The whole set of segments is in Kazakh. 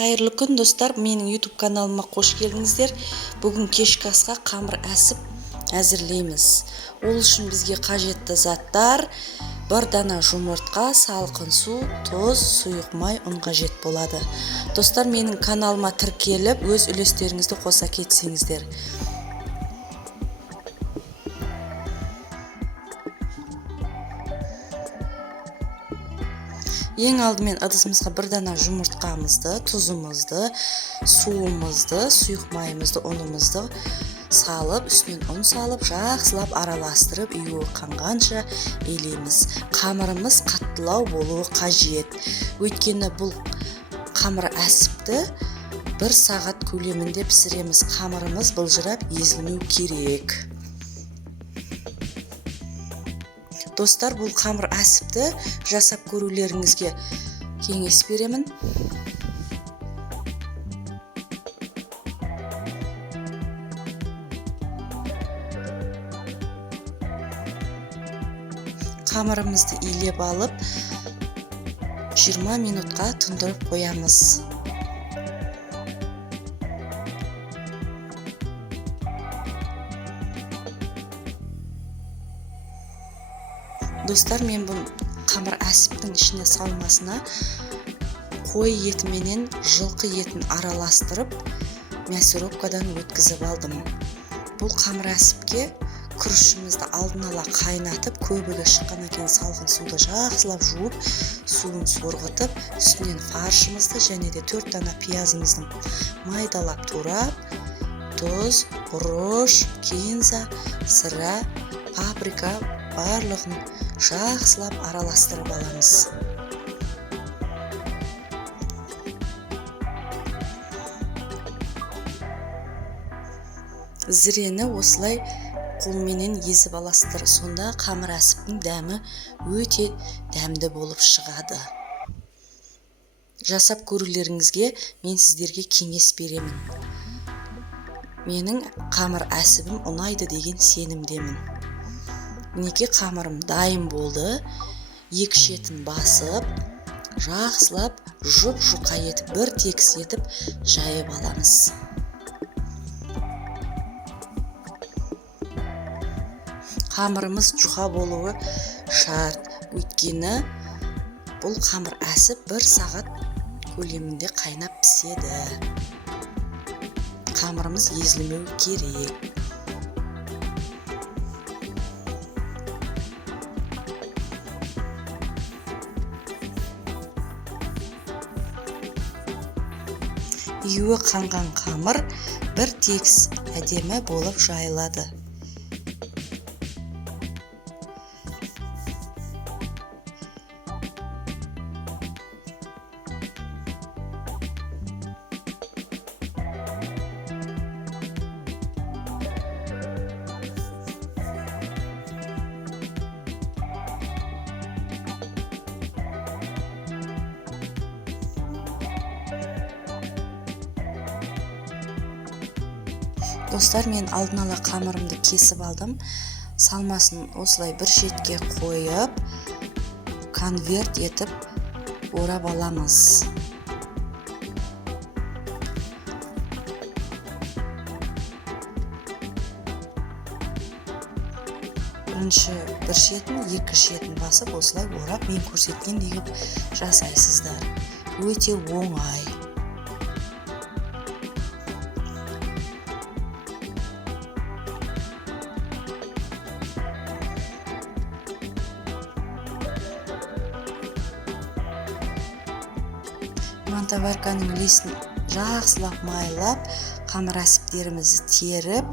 Қайырлы күн достар, менің YouTube каналыма қош келдіңіздер. Бүгін кешкі асқа қамыр әсіп әзірлейміз. Ол үшін бізге қажетті заттар: бір дана жұмыртқа, салқын су, тұз, сұйық май, ұн қажет болады. Достар, менің каналыма тіркеліп, өз үлестеріңізді қоса кетсеңіздер. Ең алдымен ыдысымызға бір дана жұмыртқамызды, тұзымызды, суымызды, сұйық майымызды, ұнымызды салып, үстінен ұн салып, жақсылап араластырып, үйі қанғанша елейміз. Қамырымыз қаттылау болуы қажет. Өйткені бұл қамыр әсіпті 1 сағат көлемінде пісіреміз. Қамырымыз былжырап езілмеу керек. Достар, бұл қамыр әсіпті жасап көрулеріңізге кеңес беремін. Қамырымызды илеп алып, 20 минутқа тұндырып қоямыз. Достар, мен бұл қамыр әсіптің ішіне салмасына қой еті менен жылқы етін араластырып, мясорубкадан өткізіп алдым. Бұл қамыр әсіпке күрішімізді алдын ала қайнатып, көбігі шыққаннан кейін салқын суды жақсылап жуып, суын сорғытып, үстінен фаршымызды және де 4 дана пиязымыздың майдалап турап, тұз, бұрыш, кинза, сыра, паприка барлығын жақсылап араластырып аламыз. Зірені осылай қолменен езіп аластыр. Сонда қамыр әсіптің дәмі өте дәмді болып шығады. Жасап көрулеріңізге мен сіздерге кеңес беремін. Менің қамыр әсібім ұнайды деген сенімдемін. Мінеки қамырым дайын болды. 2 шетін басып, жақсылап, жұп-жұқа етіп, бір текіс етіп жайып аламыз. Қамырымыз жұқа болуы шарт. Өйткені бұл қамыр әсіп 1 сағат көлемінде қайнап піседі. Қамырымыз езілмеу керек. Үйі қанған қамыр бір текіс әдемі болып жайылады. Достар, мен алдын ала қамырымды кесіп алдым. Салмасын осылай бір шетке қойып, конверт етіп орап аламыз. Бірінші бір шетін, 2 шетін басып, осылай орап, мен көрсеткендей жасайсыздар. Өте оңай. Мантаварканың лесін жақсылап майлап, қамыр әсіптерімізді теріп,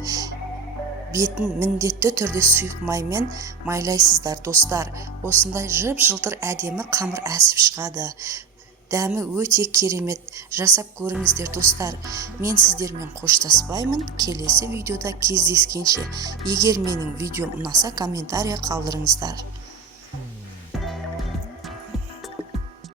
бетін міндетті түрде сұйық маймен майлайсыздар. Достар, осындай жып-жылтыр әдемі қамыр әсіп шығады. Дәмі өте керемет. Жасап көріңіздер достар. Мен сіздермен қоштаспаймын. Келесі видеода кездескенше. Егер менің видеом ұнаса, комментария қалдырыңыздар.